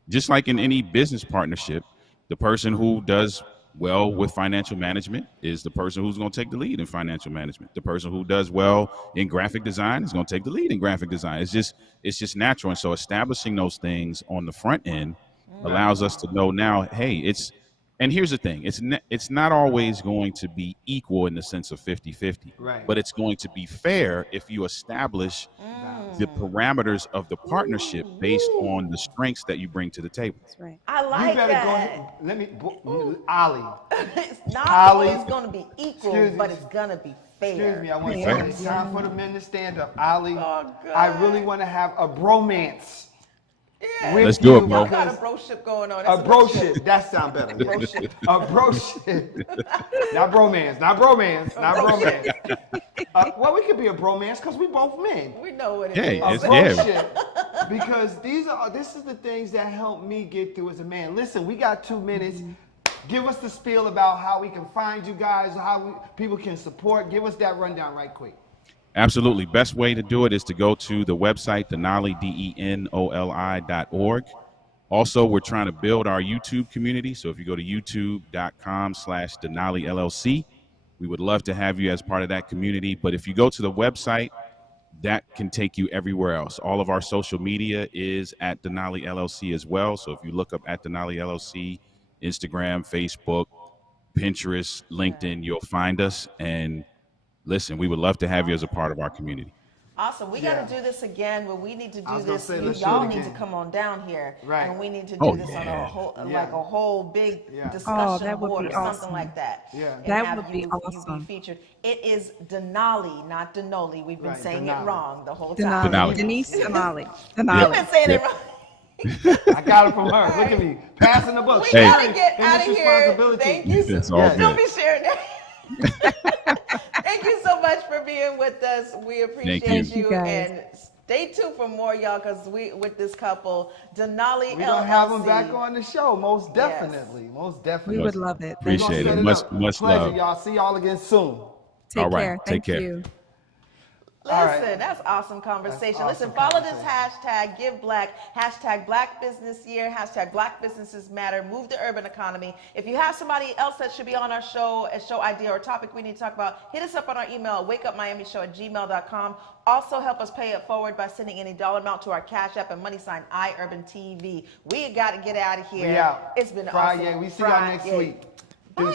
just like in any business partnership, the person who does well with financial management is the person who's going to take the lead in financial management. The person who does well in graphic design is going to take the lead in graphic design. It's just natural. And so establishing those things on the front end allows us to know now, hey, and here's the thing, it's not always going to be equal in the sense of 50-50, but it's going to be fair if you establish the parameters of the partnership based on the strengths that you bring to the table. That's right. I like that. Go ahead. Let me, Ollie. It's not always going to be equal, but it's going to be fair. Excuse me, I want to say it's time for the men to stand up. Ollie, I really want to have a bromance. Yeah. Let's do it, bro. What kind of bro-ship going on? A bro-ship. That sounds better. A bro-ship. Not bromance. Well, we could be a bromance because we both men. We know what it is. A bro-ship. Because this is the things that help me get through as a man. Listen, we got 2 minutes. Give us the spiel about how we can find you guys, people can support. Give us that rundown right quick. Absolutely. Best way to do it is to go to the website, Denoli, DENOLI.org. Also, we're trying to build our YouTube community. So if you go to youtube.com/Denoli LLC, we would love to have you as part of that community. But if you go to the website, that can take you everywhere else. All of our social media is at Denoli LLC as well. So if you look up at Denoli LLC, Instagram, Facebook, Pinterest, LinkedIn, you'll find us. And listen, we would love to have you as a part of our community. Awesome. We got to do this again, but we need to do this. Y'all need to come on down here, and we need to do this on a whole, like a whole big discussion board or something like that. Yeah, and that have would be awesome. You be featured. It is Denoli, not Denoli. We've been saying it wrong the whole time. Denoli. Denise Denoli. You've been saying it wrong. I got it from her. Look at me, passing the buck. We gotta get out of here. Thank you. Don't be sharing that. Thank you so much for being with us. We appreciate you. And stay tuned for more, y'all, because with this couple, Denoli LLC. We're going to have them back on the show, most definitely. Yes. Most definitely. We would love it. Appreciate it. Much pleasure, love. Y'all. See y'all again soon. Take care. Take care. You. Listen, that's awesome conversation. Listen, follow this hashtag, Give Black, hashtag Black Business Year, hashtag Black Businesses Matter, move the urban economy. If you have somebody else that should be on our show, a show idea or topic we need to talk about, hit us up on our email, wakeupmiamishow@gmail.com. Also, help us pay it forward by sending any dollar amount to our Cash App and money sign, EYEURBANTV. We got to get out of here. We out. It's been Friday. awesome. We see y'all next week. Bye.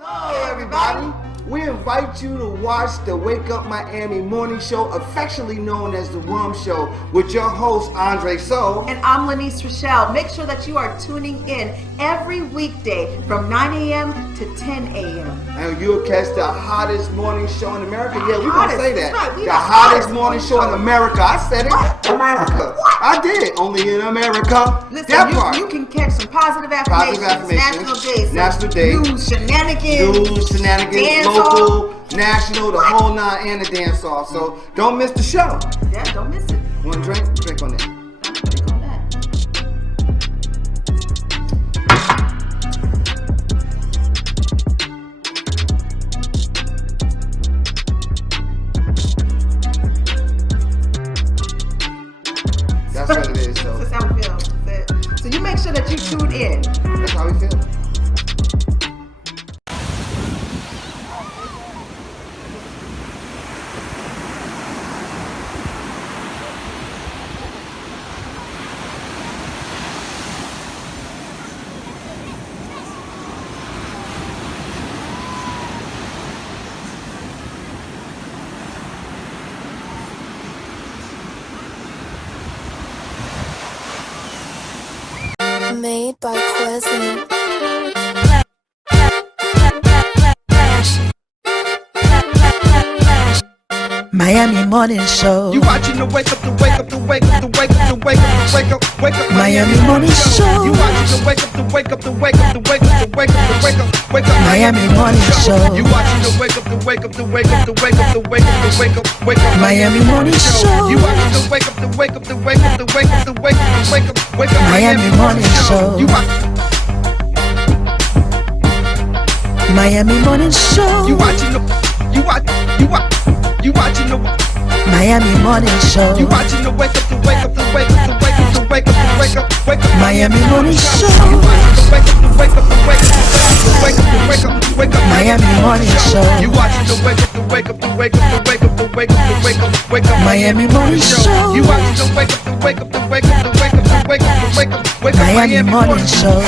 Hello, everybody. We invite you to watch the Wake Up Miami morning show, affectionately known as the WUM Show, with your host, Andre So. And I'm Lanice Rochelle. Make sure that you are tuning in every weekday from 9 a.m. to 10 a.m. And you'll catch the hottest morning show in America. Yeah, we're going to say that. Right, the hottest morning show in America. I said it. America. What? I did. Only in America. Listen, you can catch some positive affirmations. National days. News, shenanigans. Local, national, the whole 9 and the dance off. So don't miss the show. Yeah, don't miss it. Want a drink? Drink on that. Drink on that. Miami Morning Show. You watching the wake up, the wake up, the wake up, the wake up, the wake up, the wake up, wake up. Miami Morning Show. You watching the wake up, the wake up, the wake up, the wake up, the wake up, the wake up, wake up. Miami Morning Show. You watching the wake up, the wake up, the wake up, the wake up, the wake up, the wake up, wake up. Miami Morning Show. You watching the wake up, the wake up, the wake up, the wake up, the wake up, the wake up, wake up. Miami Morning Show. You Miami Morning Show. You watching the you watching the Miami Morning Show. You watching the wake up, the wake up, the wake up, the wake up, the wake up, the wake up, wake up. Miami Morning Show. You watching the wake up, the wake up, the wake up, the wake up, the wake up, wake up. Miami Morning Show. You watching the wake up, the wake up, the wake up, the wake up, the wake up, the wake up, wake up. Miami Morning Show. You watching the wake up, the wake up, the wake up, the wake up, the wake up, the wake up, wake up. Miami Morning Show.